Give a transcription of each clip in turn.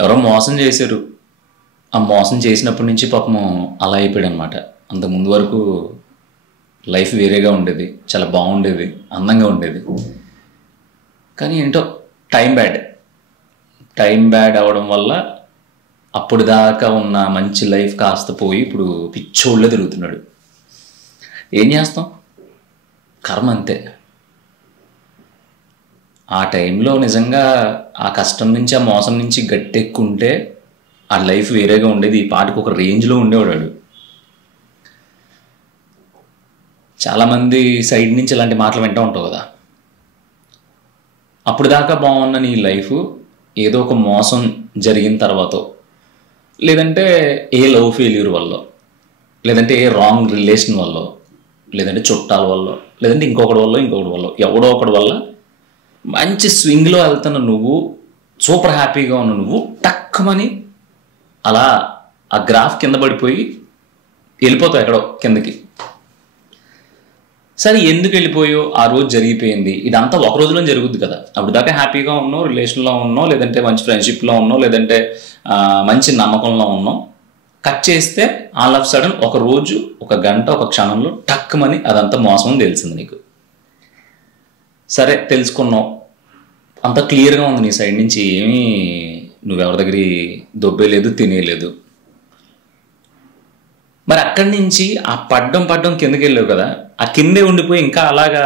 ఎవరో మోసం చేశారు. ఆ మోసం చేసినప్పటి నుంచి పాపము అలా అయిపోయాడు అనమాట. అంతకుముందు వరకు లైఫ్ వేరేగా ఉండేది, చాలా బాగుండేది, అందంగా ఉండేది. కానీ ఏంటో టైం బ్యాడ్ అవడం వల్ల అప్పుడు దాకా ఉన్న మంచి లైఫ్ కాస్త పోయి ఇప్పుడు పిచ్చోళ్ళే తిరుగుతున్నాడు. ఏం చేస్తాం, కర్మ అంతే. ఆ టైంలో నిజంగా ఆ కష్టం నుంచి, ఆ మోసం నుంచి గట్టెక్కుంటే ఆ లైఫ్ వేరేగా ఉండేది. ఈ పాటకు ఒక రేంజ్లో ఉండేవాడు. చాలామంది సైడ్ నుంచి ఇలాంటి మాటలు వింటూ ఉంటావు కదా. అప్పుడు దాకా బాగున్న నీ లైఫ్ ఏదో ఒక మోసం జరిగిన తర్వాత, లేదంటే ఏ లవ్ ఫెయిల్యూర్ వల్ల, లేదంటే ఏ రాంగ్ రిలేషన్ వల్ల, లేదంటే చుట్టాల వల్ల, లేదంటే ఇంకొకటి వల్ల ఎవడో ఒకటి వల్ల మంచి స్వింగ్లో వెళ్తున్న నువ్వు, సూపర్ హ్యాపీగా ఉన్న నువ్వు టక్కమని అలా ఆ గ్రాఫ్ కింద పడిపోయి వెళ్ళిపోతావు ఎక్కడో కిందకి. సరే, ఎందుకు వెళ్ళిపోయో ఆ రోజు జరిగిపోయింది. ఇదంతా ఒక రోజులో జరుగుద్ది కదా. అప్పుడు దాకా హ్యాపీగా ఉన్నావు, రిలేషన్లో ఉన్నావు, లేదంటే మంచి ఫ్రెండ్షిప్లో ఉన్నావు, లేదంటే మంచి నమ్మకంలో ఉన్నావు. కట్ చేస్తే ఆల్ ఆఫ్ సడన్ ఒక రోజు, ఒక గంట, ఒక క్షణంలో టక్కుమని అదంతా మోసం తెలిసింది నీకు. సరే, తెలుసుకున్నావు, అంత క్లియర్గా ఉంది నీ సైడ్ నుంచి, ఏమీ నువ్వెవరి దగ్గర దొబ్బేలేదు, తినేయలేదు. మరి అక్కడి నుంచి ఆ పడ్డం కిందకి వెళ్ళావు కదా. ఆ కిందే ఉండిపోయి ఇంకా అలాగా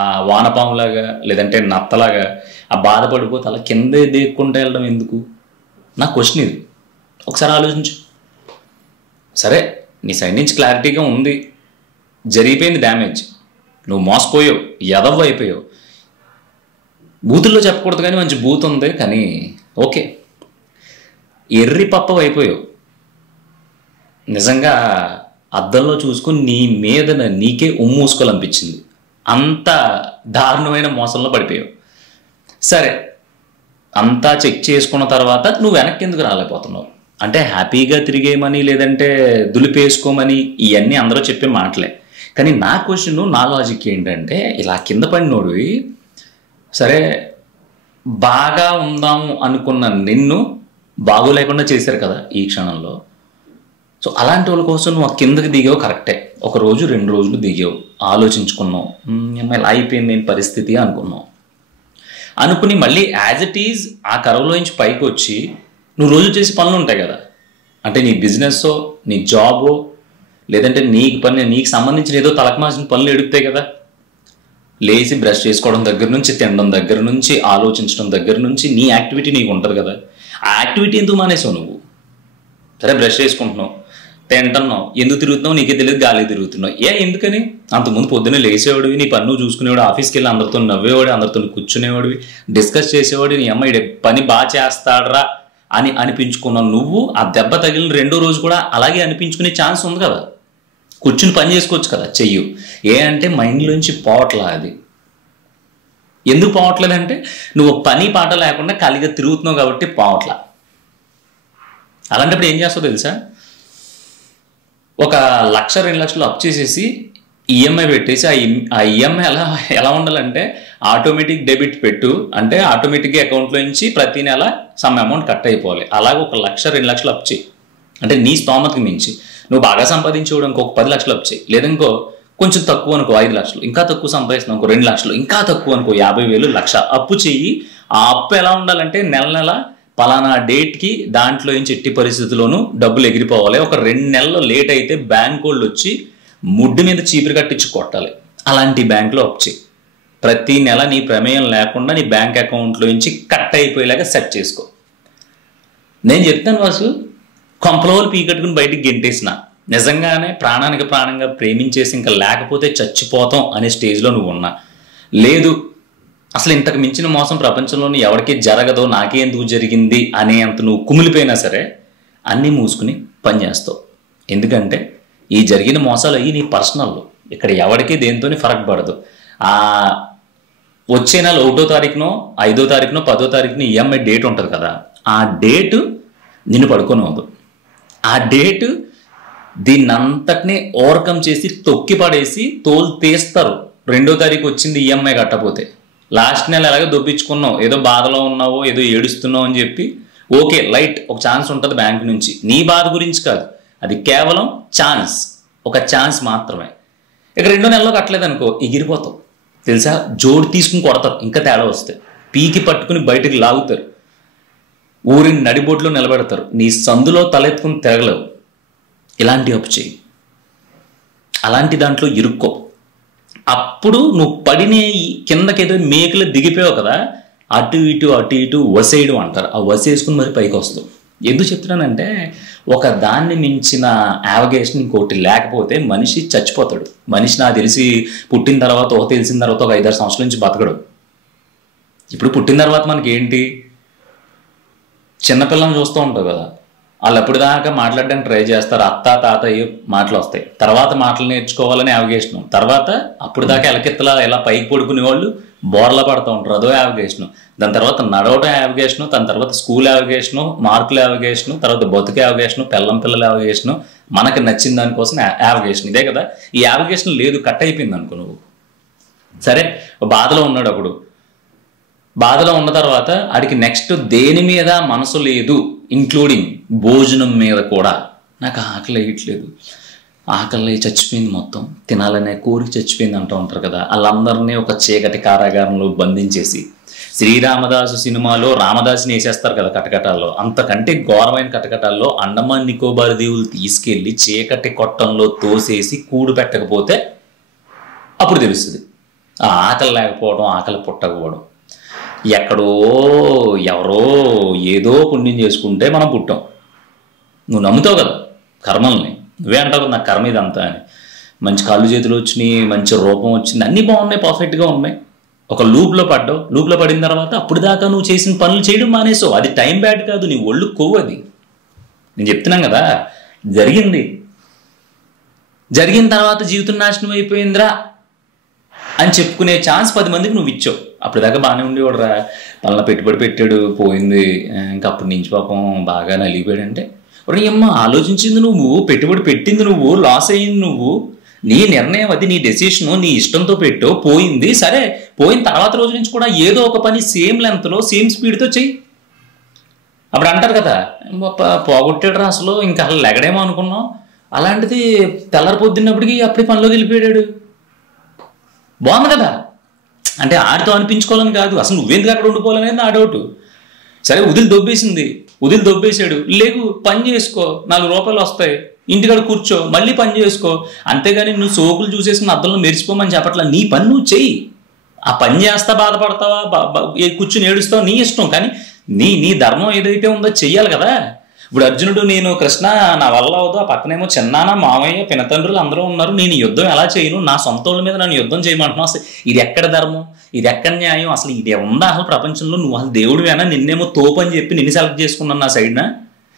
ఆ వానపాములాగా, లేదంటే నత్తలాగా ఆ బాధపడిపోతే అలా కిందే దేక్కుంటూ వెళ్ళడం ఎందుకు? నా క్వశ్చన్ ఇది. ఒకసారి ఆలోచించు. సరే, నీ సైడ్ నుంచి క్లారిటీగా ఉంది, జరిగిపోయింది డ్యామేజ్, నువ్వు మోసపోయావు, ఎదవ్వ అయిపోయావు. బూతుల్లో చెప్పకూడదు కానీ మంచి బూత్ ఉంది, కానీ ఓకే, ఎర్రి పప్పవు అయిపోయావు. నిజంగా అద్దంలో చూసుకుని నీ మీద నీకే ఉమ్మూసుకోవాలనిపించింది. అంత దారుణమైన మోసంలో పడిపోయావు. సరే, అంతా చెక్ చేసుకున్న తర్వాత నువ్వు వెనక్కి ఎందుకు రాలేకపోతున్నావు? అంటే హ్యాపీగా తిరిగేయమని, లేదంటే దులిపేసుకోమని, ఇవన్నీ అందరూ చెప్పే మాటలే. కానీ నా క్వశ్చన్, నా లాజిక్ ఏంటంటే, ఇలా కింద పడినోడివి, సరే బాగా ఉందాము అనుకున్న నిన్ను బాగోలేకుండా చేశారు కదా ఈ క్షణంలో. సో అలాంటి వాళ్ళ కోసం నువ్వు కిందకి దిగావు, కరెక్టే. ఒక రోజు 2 రోజులు దిగావు, ఆలోచించుకున్నావు, ఇలా అయిపోయింది నేను పరిస్థితి అనుకుని మళ్ళీ యాజ్ ఇట్ ఈజ్ ఆ కరవలో నుంచి పైకి వచ్చి నువ్వు రోజు చేసే పనులు ఉంటాయి కదా. అంటే నీ బిజినెస్సో, నీ జాబో, లేదంటే నీకు సంబంధించిన ఏదో తలకమాసిన పనులు ఎడుగుతాయి కదా. లేచి బ్రష్ చేసుకోవడం దగ్గర నుంచి, తినడం దగ్గర నుంచి, ఆలోచించడం దగ్గర నుంచి నీ యాక్టివిటీ నీకు ఉంటుంది కదా. ఆ యాక్టివిటీ ఎందుకు మానేసావు నువ్వు? సరే, బ్రష్ చేసుకుంటున్నావు, తింటున్నావు, ఎందుకు తిరుగుతున్నావు నీకే తెలియదు, గాలి తిరుగుతున్నావు. ఎందుకని? అంతకుముందు పొద్దున్నే లేచేవాడివి, నీ పన్ను చూసుకునేవాడు, ఆఫీస్కి వెళ్ళి అందరితో నవ్వేవాడు, అందరితో కూర్చునేవాడివి, డిస్కస్ చేసేవాడు, నీ అమ్మ ఇడే పని బాగా చేస్తాడరా అని అనిపించుకున్నావు. నువ్వు ఆ దెబ్బ తగిలిన 2వ రోజు కూడా అలాగే అనిపించుకునే ఛాన్స్ ఉంది కదా. కూర్చుని పని చేసుకోవచ్చు కదా, చెయ్యు. అంటే మైండ్లోంచి పోవట్లా. అది ఎందుకు పోవట్లేదంటే నువ్వు పని పాట లేకుండా ఖాళీగా తిరుగుతున్నావు కాబట్టి పోవట్లా. అలాంటప్పుడు ఏం చేస్తావు తెలుసా? ఒక 1,00,000 2 లక్షలు అప్ చేసేసి ఈఎంఐ పెట్టేసి ఆ ఈఎంఐ ఎలా ఉండాలంటే ఆటోమేటిక్ డెబిట్ పెట్టు, అంటే ఆటోమేటిక్గా అకౌంట్లో నుంచి ప్రతి నెల సమ్ అమౌంట్ కట్ అయిపోవాలి. అలాగే 1,00,000 2 లక్షలు అప్ చేయి. అంటే నీ స్తోమతకి మించి నువ్వు బాగా సంపాదించేవాడు ఇంకొక 10 లక్షలు అప్ చేయి, లేదా ఇంకో కొంచెం తక్కువ అనుకో 5 లక్షలు, ఇంకా తక్కువ సంపాదిస్తున్నావు ఇంకో 2 లక్షలు, ఇంకా తక్కువ అనుకో 50,000, 1,00,000 అప్పు చెయ్యి. ఆ అప్పు ఎలా ఉండాలంటే నెల పలానా డేట్కి దాంట్లో నుంచి ఎట్టి పరిస్థితుల్లోనూ డబ్బులు ఎగిరిపోవాలి. ఒక 2 నెలలు లేట్ అయితే బ్యాంక్ వాళ్ళు వచ్చి ముడ్డు మీద చీపురు కట్టించి కొట్టాలి. అలాంటి బ్యాంకులో అప్పు చేయి. ప్రతి నెల నీ ప్రమేయం లేకుండా నీ బ్యాంక్ అకౌంట్లో నుంచి కట్ అయిపోయేలాగా సెట్ చేసుకో. నేను చెప్తాను వాసు, కొంపలోలు పీకట్టుకుని బయటికి గెంటేసిన, నిజంగానే ప్రాణానికి ప్రాణంగా ప్రేమించేసి ఇంకా లేకపోతే చచ్చిపోతాం అనే స్టేజ్లో నువ్వు ఉన్నా, లేదు అసలు ఇంతకు మించిన మోసం ప్రపంచంలోని ఎవరికీ జరగదో, నాకే ఎందుకు జరిగింది అనే అంత నువ్వు కుమిలిపోయినా సరే అన్నీ మూసుకుని పనిచేస్తావు. ఎందుకంటే ఈ జరిగిన మోసాలు అయ్యి నీ పర్సనల్, ఇక్కడ ఎవరికి దేనితోని ఫరక్ పడదు. వచ్చే నెల 1వ తారీఖునో 5వ తారీఖునో 10వ తారీఖున ఈఎంఐ డేట్ ఉంటుంది కదా, ఆ డేటు నిన్ను పడుకోనివ్వదు. ఆ డేటు దీన్నంతటినీ ఓవర్కమ్ చేసి తొక్కి పడేసి తోలు తీస్తారు. 2వ తారీఖు వచ్చింది ఈఎంఐ కట్టపోతే, లాస్ట్ నెల ఎలాగో దొప్పించుకున్నావు, ఏదో బాధలో ఉన్నావో ఏదో ఏడుస్తున్నావు అని చెప్పి ఓకే లైట్, ఒక ఛాన్స్ ఉంటుంది బ్యాంక్ నుంచి. నీ బాధ గురించి కాదు, అది కేవలం ఛాన్స్, ఒక ఛాన్స్ మాత్రమే. ఇక 2 నెలల్లో కట్టలేదు అనుకో, ఎగిరిపోతావు తెలుసా. జోడు తీసుకుని కొడతారు, ఇంకా తేడా వస్తే పీకి పట్టుకుని బయటకు లాగుతారు, ఊరిని నడిబొడ్లో నిలబెడతారు, నీ సందులో తలెత్తుకుని తిరగలేవు. ఇలాంటి అప్పు చేయి, అలాంటి దాంట్లో ఇరుక్కో. అప్పుడు నువ్వు పడిన కిందకేదో మేకలు దిగిపోయావు కదా, అటు ఇటు వసేయడం అంటారు. ఆ వసేసుకుని మరి పైకి వస్తావు. ఎందుకు చెప్తున్నానంటే, ఒక దాన్ని మించిన యావగేషన్ ఇంకోటి లేకపోతే మనిషి చచ్చిపోతాడు. మనిషి నాకు తెలిసి పుట్టిన తర్వాత తెలిసిన తర్వాత ఒక 5-6 సంవత్సరాల నుంచి బతకడు. ఇప్పుడు పుట్టిన తర్వాత మనకి ఏంటి, చిన్నపిల్లల్ని చూస్తూ ఉంటావు కదా, వాళ్ళు అప్పటిదాకా మాట్లాడడానికి ట్రై చేస్తారు, అత్త తాతయ్య మాటలు వస్తాయి. తర్వాత మాటలు నేర్చుకోవాలని యావగేషన్. తర్వాత అప్పుడు దాకా ఎలకెత్తలా ఇలా పైకి పడుకునే వాళ్ళు బోర్లా పడుతూ ఉంటారు, అదో యావగేషను. దాని తర్వాత నడవడం యావగేషను, దాని తర్వాత స్కూల్ యావగేషను, మార్కులు యావగేషను, తర్వాత బతుకు యావగేషను, పిల్లల యావగేషను, మనకు నచ్చిన దానికోసం యావగేషన్. ఇదే కదా. ఈ యావగేషన్ లేదు, కట్ అయిపోయింది అనుకో నువ్వు. సరే, బాధలో ఉన్నాడు. అప్పుడు బాధలో ఉన్న తర్వాత ఆడికి నెక్స్ట్ దేని మీద మనసు లేదు, ఇంక్లూడింగ్ భోజనం మీద కూడా. నాకు ఆకలి వేయట్లేదు, ఆకలి చచ్చిపోయింది, మొత్తం తినాలనే కోరిక చచ్చిపోయింది అంటూ ఉంటారు కదా. వాళ్ళందరినీ ఒక చీకటి కారాగారంలో బంధించేసి, శ్రీరామదాసు సినిమాలో రామదాసుని వేసేస్తారు కదా కటకటాల్లో, అంతకంటే ఘోరమైన కటకటాల్లో అండమాన్ నికోబార్ దీవులు తీసుకెళ్లి చీకటి కొట్టంలో తోసేసి కూడు పెట్టకపోతే అప్పుడు తెలుస్తుంది ఆ ఆకలి లేకపోవడం, ఆకలి పుట్టకపోవడం. ఎక్కడో ఎవరో ఏదో పుణ్యం చేసుకుంటే మనం పుట్టాం. నువ్వు నమ్ముతావు కదా కర్మల్ని, నువ్వే అంటావు కదా నాకు కర్మ ఇదంతా అని. మంచి కాళ్ళు చేతులు వచ్చినాయి, మంచి రూపం వచ్చింది, అన్నీ బాగున్నాయి, పర్ఫెక్ట్గా ఉన్నాయి. ఒక లూప్లో పడ్డావు, లూప్లో పడిన తర్వాత అప్పుడు దాకా నువ్వు చేసిన పనులు చేయడం మానేసావు. అది టైం బ్యాడ్ కాదు, నీ ఒళ్ళు కొవ్వు. అది నేను చెప్తున్నాను కదా, జరిగిన తర్వాత జీవితం నాశనం అయిపోయిందిరా అని చెప్పుకునే ఛాన్స్ 10 మందికి నువ్వు ఇచ్చావు. అప్పుడు దాకా బాగానే ఉండేవాడు రా, పలానా పెట్టుబడి పెట్టాడు పోయింది, ఇంకా అప్పటి నుంచి పాపం బాగా నలిగిపోయాడు అంటే, అమ్మ ఆలోచించింది నువ్వు, పెట్టుబడి పెట్టింది నువ్వు, లాస్ అయ్యింది నువ్వు, నీ నిర్ణయం అది, నీ డెసిషను, నీ ఇష్టంతో పెట్టు, పోయింది. సరే, పోయిన తర్వాత రోజు నుంచి కూడా ఏదో ఒక పని సేమ్ లెంత్లో సేమ్ స్పీడ్తో చెయ్యి. అప్పుడు అంటారు కదా, పోగొట్టాడు రా అసలు, ఇంకా అసలు లెగడేమో అనుకున్నాం. అలాంటిది తెల్లారి పొద్దున్నప్పటికీ అప్పుడే పనిలోకి వెళ్ళిపోయాడు. బాగుంది కదా. అంటే ఆడితో అనిపించుకోవాలని కాదు, అసలు నువ్వెందుకు అక్కడ ఉండిపోవాలనేది నా డౌట్. సరే, వదిలి దొబ్బేసాడు, లేకు పని చేసుకో, 4 రూపాయలు వస్తాయి, ఇంటికాడ కూర్చో, మళ్ళీ పని చేసుకో. అంతేగాని నువ్వు సోకులు చూసేసుకుని అద్దంలో మెరిచిపోమని చెప్పట్లా. నీ పని నువ్వు చెయ్యి. ఆ పని చేస్తా బాధపడతావా, కూర్చుని ఏడుస్తావు, నీ ఇష్టం. కానీ నీ ధర్మం ఏదైతే ఉందో చెయ్యాలి కదా. ఇప్పుడు అర్జునుడు, నేను కృష్ణ నా వల్ల అవదు, ఆ పక్కనేమో చిన్నాన్న మామయ్య పినతండ్రులు అందరూ ఉన్నారు, నేను యుద్ధం ఎలా చేయను, నా సొంత వాళ్ళ మీద నన్ను యుద్ధం చేయమంటున్నావు. అసలు ఇది ఎక్కడ ధర్మం, ఇది ఎక్కడ న్యాయం, అసలు ఇది ఉందా అసలు ప్రపంచంలో? నువ్వు అసలు దేవుడివేనా, నిన్నేమో తోపు అని చెప్పి నిన్ను సెలెక్ట్ చేసుకున్నాను నా సైడ్న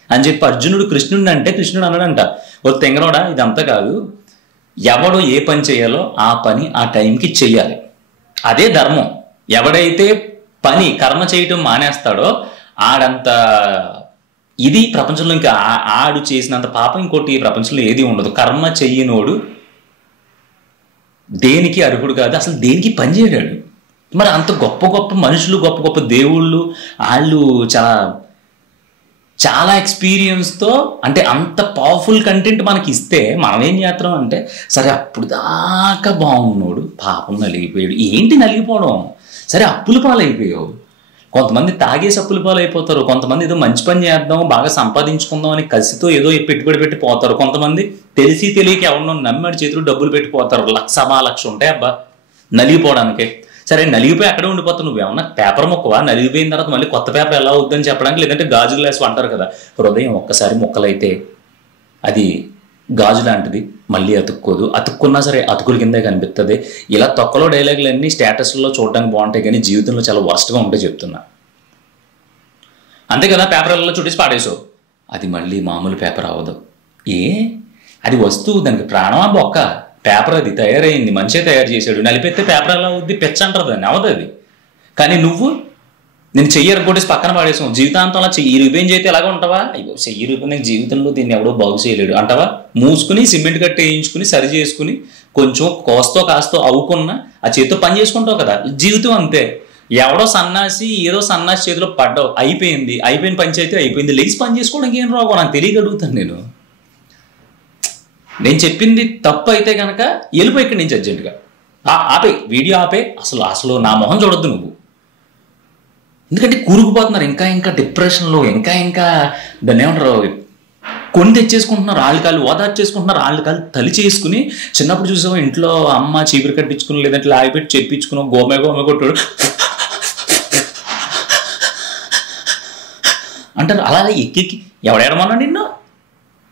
అని చెప్పి అర్జునుడు కృష్ణుడు అంటే, కృష్ణుడు అన్నాడంట, ఒక తెంగరోడా ఇదంతా కాదు, ఎవడు ఏ పని చేయాలో ఆ పని ఆ టైంకి చెయ్యాలి, అదే ధర్మం. ఎవడైతే పని కర్మ చేయటం మానేస్తాడో ఆడంత ఇది ప్రపంచంలో ఇంకా ఆడు చేసినంత పాపం ఇంకోటి ఈ ప్రపంచంలో ఏది ఉండదు. కర్మ చెయ్యనోడు దేనికి అర్హుడు కాదు, అసలు దేనికి పని చేయడాడు. మరి అంత గొప్ప గొప్ప మనుషులు, గొప్ప గొప్ప దేవుళ్ళు, వాళ్ళు చాలా ఎక్స్పీరియన్స్తో, అంటే అంత పవర్ఫుల్ కంటెంట్ మనకి ఇస్తే మనం ఏం చేస్తున్నాం అంటే, సరే అప్పుడు దాకా బాగున్నాడు పాపం నలిగిపోయాడు. ఏంటి నలిగిపోవడం? సరే అప్పుల పాలైపోయావు. కొంతమంది తాగేసి అప్పుల పాలైపోతారు, కొంతమంది ఏదో మంచి పని చేద్దాం బాగా సంపాదించుకుందాం అని కసితో ఏదో పెట్టుబడి పెట్టి పోతారు, కొంతమంది తెలిసి తెలియక ఎవరినో నమ్మాడు చేతులు డబ్బులు పెట్టిపోతారు, 1,00,000 ఉంటాయి అబ్బా నలిగిపోవడానికి. సరే నలిగిపోయి అక్కడే ఉండిపోతావు, నువ్వేమన్నా పేపర్ మొక్కవా? నలిగిపోయిన తర్వాత మళ్ళీ కొత్త పేపర్ ఎలా అవుద్దని చెప్పడానికి, లేదంటే గాజు గ్లాసు అంటారు కదా, హృదయం ఒక్కసారి మొక్కలైతే అది గాజు లాంటిది, మళ్ళీ అతుక్కోదు, అతుక్కున్నా సరే అతుకుల కిందే కనిపిస్తుంది. ఇలా తొక్కలో డైలాగులు అన్నీ స్టేటస్లో చూడడానికి బాగుంటాయి, కానీ జీవితంలో చాలా వర్స్ట్గా ఉంటాయి చెప్తున్నా. అంతే కదా, పేపర్లలో చుట్టేసి పాడేసావు, అది మళ్ళీ మామూలు పేపర్ అవ్వదు. అది వస్తువు, దానికి ప్రాణమా బొక్క? పేపర్ అది తయారైంది, మనిషే తయారు చేశాడు, నలిపెత్తే పేపర్ ఎలా అవుద్ది? పెచ్చ అంటారు దాన్ని, అవదు అది. కానీ నువ్వు నేను చెయ్యి కొట్టేసి పక్కన పాడేసాం, జీవితాంతం అలా చెయ్యి రూపాయలు చేస్తే ఎలాగ ఉంటావా? అయ్యో చెయ్యి రూపాయలు జీవితంలో దీన్ని ఎవడో బాగు చేయలేడు అంటావా? మూసుకుని సిమెంట్ కట్టి వేయించుకుని సరి చేసుకుని కొంచెం కోస్తో కాస్తో అవ్వుకున్నా ఆ చేతితో పని చేసుకుంటావు కదా. జీవితం అంతే, ఎవడో సన్నాసి ఏదో సన్నాసి చేతిలో పడ్డావు, అయిపోయిన పంచాయతీ అయిపోయింది, లేచి పని చేసుకోవడానికి ఏం రోగం నాకు తెలియక అడుగుతాను. నేను చెప్పింది తప్పు అయితే కనుక వెళ్ళిపోయి ఇక్కడి నుంచి అర్జెంటుగా ఆపే, వీడియో ఆపే, అసలు నా మొహం చూడొద్దు నువ్వు. ఎందుకంటే కూరుకుపోతున్నారు ఇంకా డిప్రెషన్లో, ఇంకా దాన్ని ఏమంటారు, కొని తెచ్చేసుకుంటున్నారు, కాళ్ళు ఓదార్పు చేసుకుంటున్నారు, కాళ్ళు తలి చేసుకుని. చిన్నప్పుడు చూసావు ఇంట్లో అమ్మ చీపురు కట్టించుకుని లేదంటే లాగిపెట్టి చెప్పించుకున్నావు, గోమే కొట్టాడు అంటారు. అలా ఎక్కి ఎవడేడమన్నా నిన్ను?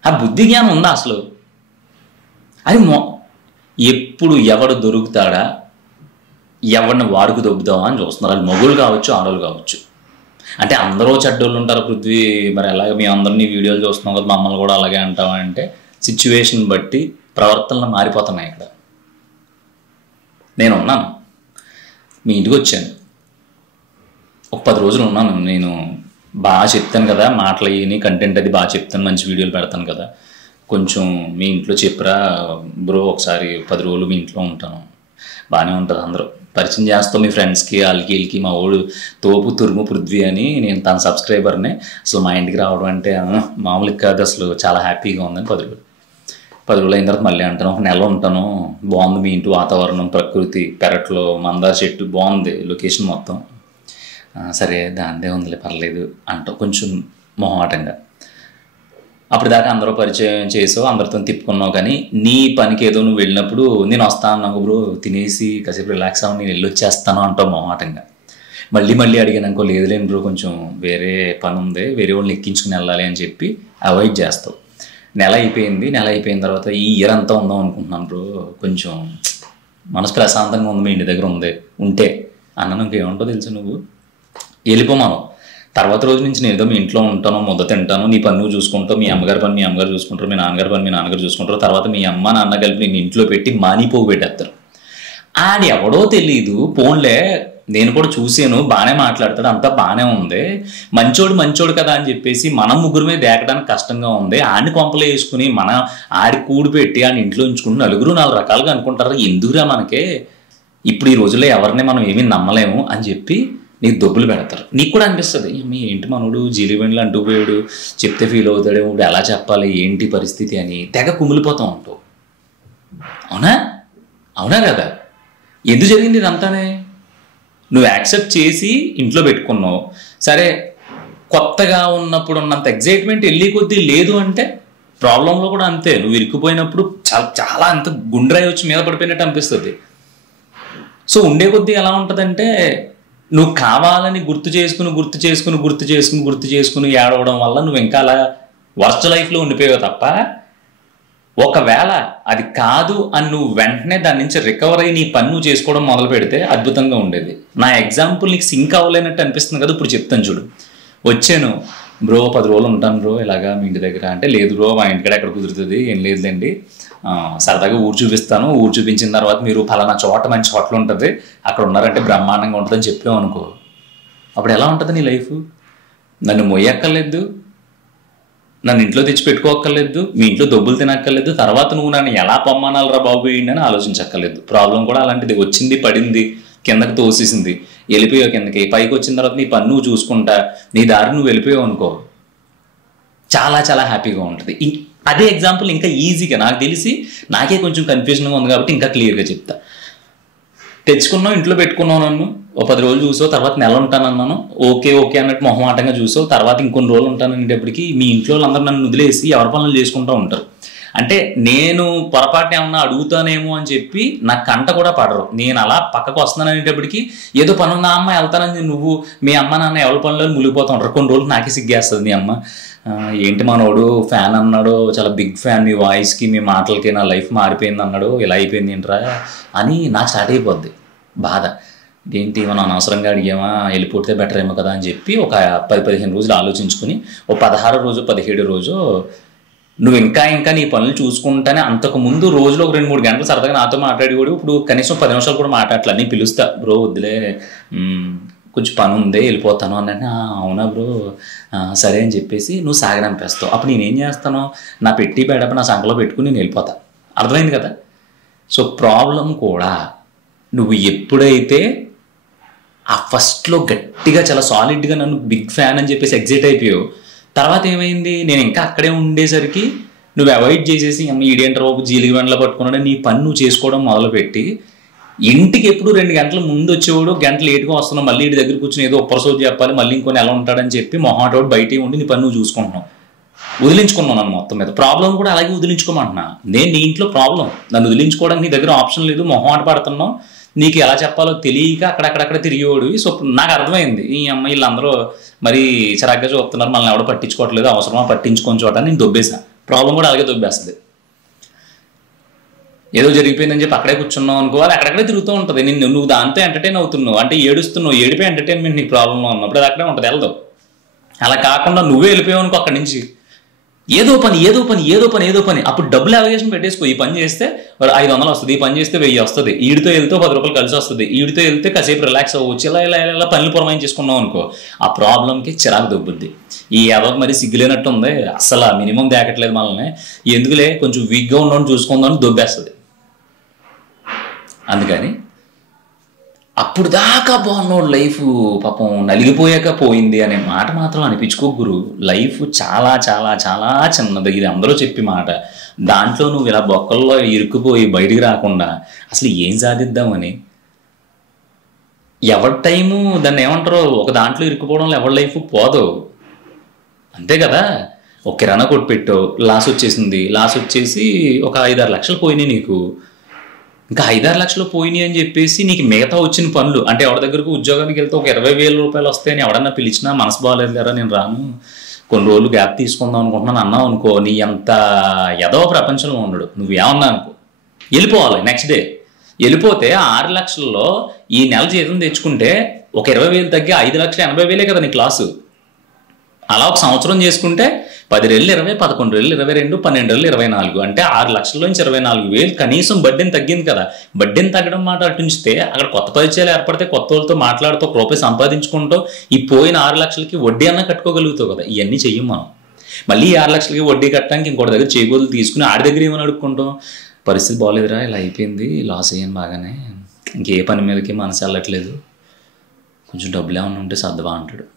ఆ బుద్ధి జ్ఞానం ఉందా అసలు? అది ఎప్పుడు ఎవడు దొరుకుతాడా, ఎవరిని వాడుకు దొబ్బుదామా అని చూస్తున్నారు. అది మగోళ్ళు కావచ్చు, ఆడవాళ్ళు కావచ్చు. అంటే అందరూ చెడ్డోళ్ళు ఉంటారు పృథ్వీ, మరి అలాగే మీ అందరినీ వీడియోలు చూస్తున్నాం కదా, మమ్మల్ని కూడా అలాగే అంటావా అంటే సిచ్యువేషన్ బట్టి ప్రవర్తనలు మారిపోతున్నాయి. ఇక్కడ నేను ఉన్నాను, మీ ఇంటికి వచ్చాను, ఒక 10 రోజులు ఉన్నాను. నేను బాగా చెప్తాను కదా, మాటలు అయ్యి కంటెంట్ అది బాగా చెప్తాను, మంచి వీడియోలు పెడతాను కదా, కొంచెం మీ ఇంట్లో చెప్పరా బ్రో, ఒకసారి 10 రోజులు మీ ఇంట్లో ఉంటాను, బాగానే ఉంటుంది, అందరూ పరిచయం చేస్తాం మీ ఫ్రెండ్స్కి, వీళ్ళకి మా ఓడు తోపు తురుము పృథ్వీ అని, నేను తన సబ్స్క్రైబర్నే. అసలు మా ఇంటికి రావడం అంటే మామూలుగా కాదు, అసలు చాలా హ్యాపీగా ఉందని 10 రోజులు అయిన తర్వాత మళ్ళీ అంటాను, ఒక నెల ఉంటాను, బాగుంది మీ ఇంటి వాతావరణం, ప్రకృతి, పెరట్లో మందార చెట్టు బాగుంది, లొకేషన్ మొత్తం. సరే దాందే ఉందిలే పర్లేదు అంటావు కొంచెం మొహమాటంగా. అప్పుడు దాకా అందరూ పరిచయం చేసావు, అందరితో తిప్పుకున్నావు, కానీ నీ పనికి ఏదో నువ్వు వెళ్ళినప్పుడు నేను వస్తాను నాకు బ్రో, తినేసి కాసేపు రిలాక్స్ అవ్వ, నేను వెళ్ళొచ్చేస్తాను అంటావు మొహమాటంగా. మళ్ళీ అడిగాను లేదులేని బ్రో, కొంచెం వేరే పని ఉంది, వేరే వాళ్ళని ఎక్కించుకుని వెళ్ళాలి అని చెప్పి అవాయిడ్ చేస్తావు. నెల అయిపోయిన తర్వాత ఈ ఇయర్ అంతా ఉందాం అనుకుంటున్నాను బ్రో, కొంచెం మనసు ప్రశాంతంగా ఉంది, మీ ఇంటి దగ్గర ఉంటే అన్న ఇంకేముంటో తెలుసు, నువ్వు వెళ్ళిపోమాను. తర్వాత రోజు నుంచి నేను ఏదో మీ ఇంట్లో ఉంటాను, ముద్ద తింటాను, నీ పని నువ్వు చూసుకుంటావు, మీ అమ్మగారి పని మీ అమ్మగారు చూసుకుంటారు, మీ నాన్నగారి పని మీ నాన్నగారు చూసుకుంటారు, తర్వాత మీ అమ్మ నాన్న కలిపి నేను ఇంట్లో పెట్టి మానిపోగు పెట్టేస్తారు. ఆడి ఎవడో తెలీదు, పోన్లే నేను కూడా చూసాను, బాగానే మాట్లాడతాడు, అంతా బాగానే ఉంది, మంచోడు కదా అని చెప్పేసి మనం ముగ్గురు మీద దేకడానికి కష్టంగా ఉంది, ఆడిని కొంపలు వేసుకుని ఆడి కూడి పెట్టి ఆడిని ఇంట్లో ఉంచుకుని నలుగురు 4 రకాలుగా అనుకుంటారు. ఎందుకురా మనకే, ఇప్పుడు ఈ రోజుల్లో ఎవరిని మనం ఏమీ నమ్మలేము అని చెప్పి నీకు దొబ్బులు పెడతారు. నీకు కూడా అనిపిస్తుంది, మీ ఏంటి మనోడు జీలిబండ్లు అంటూ పోయాడు, చెప్తే ఫీల్ అవుతాడు, ఇప్పుడు ఎలా చెప్పాలి ఏంటి పరిస్థితి అని తెగ కుమిలిపోతూ ఉంటావు. అవునా కదా? ఎందుకు జరిగింది ఇదంతానే? నువ్వు యాక్సెప్ట్ చేసి ఇంట్లో పెట్టుకున్నావు, సరే కొత్తగా ఉన్నప్పుడు ఉన్నంత ఎగ్జైట్మెంట్ వెళ్ళి కొద్దీ లేదు అంటే ప్రాబ్లంలో కూడా అంతే. నువ్వు ఇరుక్కుపోయినప్పుడు చాలా అంత గుండ్రాయి వచ్చి మీద పడిపోయినట్టు అనిపిస్తుంది. సో ఉండే కొద్దీ ఎలా ఉంటుందంటే, నువ్వు కావాలని గుర్తు చేసుకుని ఏడవడం వల్ల నువ్వు ఇంకా అలా వర్స్ట్ లైఫ్లో ఉండిపోయావు తప్ప, ఒకవేళ అది కాదు అని నువ్వు వెంటనే దాని నుంచి రికవర్ అయ్యి నీ పని నువ్వు చేసుకోవడం మొదలు పెడితే అద్భుతంగా ఉండేది. నా ఎగ్జాంపుల్ నీకు సింక్ అవ్వలేనట్టు అనిపిస్తుంది కదా, ఇప్పుడు చెప్తాను చూడు. వచ్చాను బ్రో, 10 రోజులు ఉంటాను బ్రో ఇలాగా మీ ఇంటి దగ్గర అంటే, లేదు బ్రో మా ఇంటికాడ ఎక్కడ కుదురుతుంది, ఏం లేదులేండి, సరదాగా ఊరు చూపిస్తాను, ఊరు చూపించిన తర్వాత మీరు ఫలానా చోట మంచి హోటల్ ఉంటుంది అక్కడ ఉన్నారంటే బ్రహ్మాండంగా ఉంటుందని చెప్పావు అనుకో, అప్పుడు ఎలా ఉంటుంది నీ లైఫ్? నన్ను మొయ్యక్కర్లేదు, నన్ను ఇంట్లో తెచ్చి పెట్టుకోక్కర్లేదు, మీ ఇంట్లో దొబ్బులు తినక్కర్లేదు, తర్వాత నువ్వు నన్ను ఎలా పొమ్మనాలరా బాబు ఏంటి అని ఆలోచించక్కర్లేదు. ప్రాబ్లం కూడా అలాంటిది, వచ్చింది పడింది కిందకి తోసేసింది, వెళ్ళిపోయావు కిందకి, పైకి వచ్చిన తర్వాత నీ పని నువ్వు చూసుకుంటా నీ దారి నువ్వు వెళ్ళిపోయావు అనుకో, చాలా హ్యాపీగా ఉంటుంది. అదే ఎగ్జాంపుల్ ఇంకా ఈజీగా నాకు తెలిసి, నాకే కొంచెం కన్ఫ్యూజన్గా ఉంది కాబట్టి ఇంకా క్లియర్గా చెప్తా. తెచ్చుకున్నావు, ఇంట్లో పెట్టుకున్నావు, నన్ను ఓ 10 రోజులు చూసావు, తర్వాత నెల ఉంటానన్నాను, ఓకే అన్నట్టు మొహమాటంగా చూసావు, తర్వాత ఇంకొన్ని రోజులు ఉంటాననేటప్పటికి మీ ఇంట్లో వాళ్ళందరూ నన్ను వదిలేసి ఎవరి పనులు చేసుకుంటూ ఉంటారు. అంటే నేను పొరపాటున ఏమన్నా అడుగుతానేమో అని చెప్పి నా కంట కూడా పడరు. నేను అలా పక్కకు వస్తున్నాను అనేటప్పటికి ఏదో పని ఉందా అమ్మ వెళ్తానని నువ్వు మీ అమ్మ నాన్న ఎవరి పనుల్లో మునిగిపోతూ ఉంటారు. కొన్ని రోజులు నాకే సిగ్గేస్తుంది, మీ అమ్మ ఏంటి మనోడు ఫ్యాన్ అన్నాడు, చాలా బిగ్ ఫ్యాన్, మీ వాయిస్కి మీ మాటలకి నా లైఫ్ మారిపోయింది అన్నాడు, ఇలా అయిపోయింది ఏంట్రా అని నాకు స్టార్ట్ అయిపోద్ది బాధ. ఏంటి మనం అనవసరంగా అడిగామా, వెళ్ళిపోతే బెటర్ ఏమో కదా అని చెప్పి ఒక 10-15 రోజులు ఆలోచించుకుని ఓ 16వ రోజు 17వ రోజు నువ్వు ఇంకా నీ పనులు చూసుకుంటానే, అంతకుముందు రోజులో ఒక 2-3 గంటలు సరదాగా నాతో మాట్లాడేవాడు, ఇప్పుడు కనీసం 10 నిమిషాలు కూడా మాట్లాడలే. నేను పిలుస్తా, బ్రో వద్దులే కొంచెం పని ఉంది వెళ్ళిపోతాను అన్నట్టు, అవునా బ్రో సరే అని చెప్పేసి నువ్వు సాగనంపేస్తావు. అప్పుడు నేనేం చేస్తాను, నా పెట్టి బెడప నా సంకలో పెట్టుకుని నేను వెళ్ళిపోతా. అర్థమైంది కదా? సో ప్రాబ్లం కూడా నువ్వు ఎప్పుడైతే ఆ ఫస్ట్లో గట్టిగా చాలా సాలిడ్గా నన్ను బిగ్ ఫ్యాన్ అని చెప్పేసి ఎగ్జైట్ అయిపోయావు. తర్వాత ఏమైంది, నేను ఇంకా అక్కడే ఉండేసరికి నువ్వు అవాయిడ్ చేసేసి ఈడేంటర్ బాబు జీలిగి వెంటలో పట్టుకున్నాడు నీ పని నువ్వు చేసుకోవడం మొదలుపెట్టి ఇంటికి ఎప్పుడు 2 గంటల ముందు వచ్చేవాడు, గంట లేట్గా వస్తున్నావు, మళ్ళీ ఇంటి దగ్గర కూర్చొని ఏదో ఒప్పరసోది చెప్పాలి, మళ్ళీ ఇంకొని ఎలా ఉంటాడని చెప్పి మొహాటోడు బయటే ఉండి నీ పని నువ్వు చూసుకుంటున్నావు. వదిలించుకున్నావు నన్ను మొత్తం మీద. ప్రాబ్లం కూడా అలాగే వదిలించుకోమంటున్నా. నేను నీ ఇంట్లో ప్రాబ్లం, నన్ను వదిలించుకోవడానికి నీ దగ్గర ఆప్షన్ లేదు, మొహాట పడుతున్నావు, నీకు ఎలా చెప్పాలో తెలియక అక్కడక్కడ తిరిగేవాడు. సో నాకు అర్థమైంది ఈ అమ్మాయి వీళ్ళందరూ మరి చిరాగ్గా చూస్తున్నారు, మనల్ని ఎవడో పట్టించుకోవట్లేదు, అవసరమా పట్టించుకొని చోట నేను దొబ్బేసా. ప్రాబ్లం కూడా అలాగే దొబ్బేస్తుంది. ఏదో జరిగిపోయిందని చెప్పి అక్కడే కూర్చున్నావు అనుకో, అది అక్కడక్కడే తిరుగుతూ ఉంటుంది. నువ్వు దాంతో ఎంటర్టైన్ అవుతున్నావు అంటే ఏడుస్తున్నావు, ఏడిపోయి ఎంటర్టైన్మెంట్ నీకు ప్రాబ్లంలో ఉన్నప్పుడు అది అక్కడే ఉంటుంది, వెళ్దావు. అలా కాకుండా నువ్వే వెళ్ళిపోయావు అనుకో అక్కడి నుంచి, ఏదో పని అప్పుడు డబ్బులు అవేషన్ పెట్టేసుకో. ఈ పని చేస్తే 500 వస్తుంది, ఈ పని చేస్తే 1000 వస్తుంది, ఈడితో వెళ్తే 10 రూపాయలు కలిసి వస్తుంది, ఈడితో వెళ్తే కాసేపు రిలాక్స్ అవ్వచ్చు, ఇలా పనులు పురమాయిం చేసుకున్నావు అనుకో ఆ ప్రాబ్లంకి చిరాకు దొబ్బుద్ది. ఈ ఏదో మరి సిగ్గులేనట్టు ఉంది, అసలు మినిమం దాకట్లేదు మనల్ని, ఎందుకులే కొంచెం వీక్గా ఉండడం చూసుకుందామని దొబ్బేస్తుంది. అందుకని అప్పుడు దాకా బాగున్నాడు లైఫ్ పాపం నలిగిపోయాక పోయింది అనే మాట మాత్రం అనిపించుకో గురు. లైఫ్ చాలా చాలా చాలా చిన్నది, ఇది అందరూ చెప్పి మాట. దాంట్లో నువ్వు ఇలా బొక్కల్లో ఇరుక్కుపోయి బయటికి రాకుండా అసలు ఏం సాధిద్దామని, ఎవరి టైము దాన్ని ఏమంటారో, ఒక దాంట్లో ఇరుక్కుపోవడంలో ఎవరి లైఫ్ పోదు, అంతే కదా. ఒక కిరాణా కొట్టు పెట్టావు, లాస్ వచ్చేసి ఒక 5-6 లక్షలు పోయినాయి నీకు. ఇంకా 5-6 లక్షలు పోయినాయి అని చెప్పేసి నీకు మిగతా వచ్చిన పనులు అంటే ఎవరి దగ్గరకు ఉద్యోగానికి వెళ్తే ఒక 20,000 రూపాయలు వస్తాయని ఎవడన్నా పిలిచినా మనసు బాగాలేదు కదా నేను రాను, కొన్ని రోజులు గ్యాప్ తీసుకుందాం అనుకుంటున్నాను అన్నావు అనుకో, నీ అంత ఏదో ప్రపంచంలో ఉండడు. నువ్వేమన్నా అనుకో వెళ్ళిపోవాలి, నెక్స్ట్ డే వెళ్ళిపోతే 6 లక్షల్లో ఈ నెల జీతం తెచ్చుకుంటే ఒక 20,000 తగ్గి 5,80,000 కదా నీ క్లాసు. అలా ఒక సంవత్సరం చేసుకుంటే 10 రెళ్ళు 20, 11 రెళ్ళు 22, 12 రెళ్ళు 24, అంటే 6 లక్షల్లోంచి 24,000 కనీసం బడ్డీని తగ్గింది కదా. బడ్డీని తగ్గడం మాట అటుంచితే అక్కడ కొత్త పరిచయాలు ఏర్పడితే కొత్త వాళ్ళతో మాట్లాడుతూ రూపాయి సంపాదించుకుంటూ ఈ పోయిన 6 లక్షలకి వడ్డీ అన్నా కట్టుకోగలుగుతావు కదా. ఇవన్నీ చెయ్యం మనం. మళ్ళీ 6 లక్షలకి వడ్డీ కట్టడానికి ఇంకోటి దగ్గర చేయబోతులు తీసుకుని ఆడి దగ్గర ఏమని అడుక్కుంటాం, పరిస్థితి బాగోలేదురా, ఇలా అయిపోయింది, లాస్ అయ్యాను బాగానే, ఇంకే పని మీదకి మనసు వెళ్ళట్లేదు, కొంచెం డబ్బులు ఏమన్నా ఉంటే సర్దవా అంటాడు.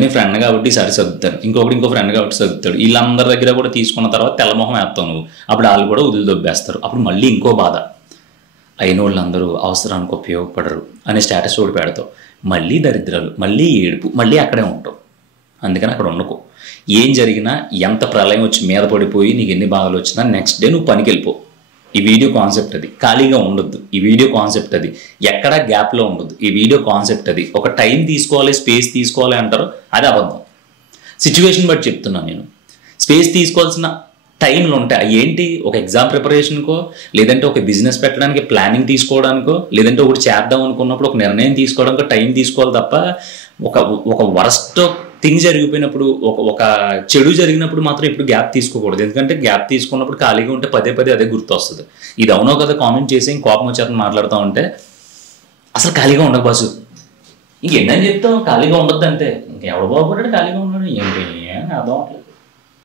నీ ఫ్రెండ్ కాబట్టి ఈసారి సర్దుతాడు, ఇంకో ఫ్రెండ్ కాబట్టి సర్దుతాడు. వీళ్ళందరి దగ్గర కూడా తీసుకున్న తర్వాత తెల్లమొహం వేస్తావు నువ్వు, అప్పుడు వాళ్ళు కూడా వదిలి దొబ్బేస్తారు. అప్పుడు మళ్ళీ ఇంకో బాధ, అయిన వాళ్ళందరూ అవసరానికి ఉపయోగపడరు అనే స్టేటస్ ఓడి పెడతావు. మళ్ళీ దరిద్రాలు, మళ్ళీ ఏడుపు, మళ్ళీ అక్కడే ఉంటావు. అందుకని అక్కడ ఉండకు. ఏం జరిగినా ఎంత ప్రళయం వచ్చి మీద పడిపోయి నీకు ఎన్ని బాధలు వచ్చినా నెక్స్ట్ డే నువ్వు పనికి వెళ్ళిపో. ఈ వీడియో కాన్సెప్ట్ అది. ఖాళీగా ఉండొద్దు, ఈ వీడియో కాన్సెప్ట్ అది. ఎక్కడా గ్యాప్లో ఉండొద్దు, ఈ వీడియో కాన్సెప్ట్ అది. ఒక టైం తీసుకోవాలి, స్పేస్ తీసుకోవాలి అంటారు, అది అబద్ధం. సిచ్యువేషన్ బట్టి చెప్తున్నాను నేను. స్పేస్ తీసుకోవాల్సిన టైంలు ఉంటాయి. ఏంటి, ఒక ఎగ్జామ్ ప్రిపరేషన్కో, లేదంటే ఒక బిజినెస్ పెట్టడానికి ప్లానింగ్ తీసుకోవడానికో, లేదంటే ఒకటి చేద్దాం అనుకున్నప్పుడు ఒక నిర్ణయం తీసుకోవడానికో టైం తీసుకోవాలి తప్ప ఒక వరస్ట్ థింగ్ జరిగిపోయినప్పుడు, ఒక చెడు జరిగినప్పుడు మాత్రం ఇప్పుడు గ్యాప్ తీసుకోకూడదు. ఎందుకంటే గ్యాప్ తీసుకున్నప్పుడు ఖాళీగా ఉంటే పదే అదే గుర్తు వస్తుంది. ఇది అవునో కదా కామెంట్ చేసి కోపం వచ్చేతను మాట్లాడుతూ ఉంటే అసలు ఖాళీగా ఉండదు బాసు, ఇంకెన్నని చెప్తాం, ఖాళీగా ఉండొద్దు అంతే. ఇంకెవడు బాగుపడ్డాడు ఖాళీగా ఉన్నాడు ఏంటి అర్థం అట్లేదు.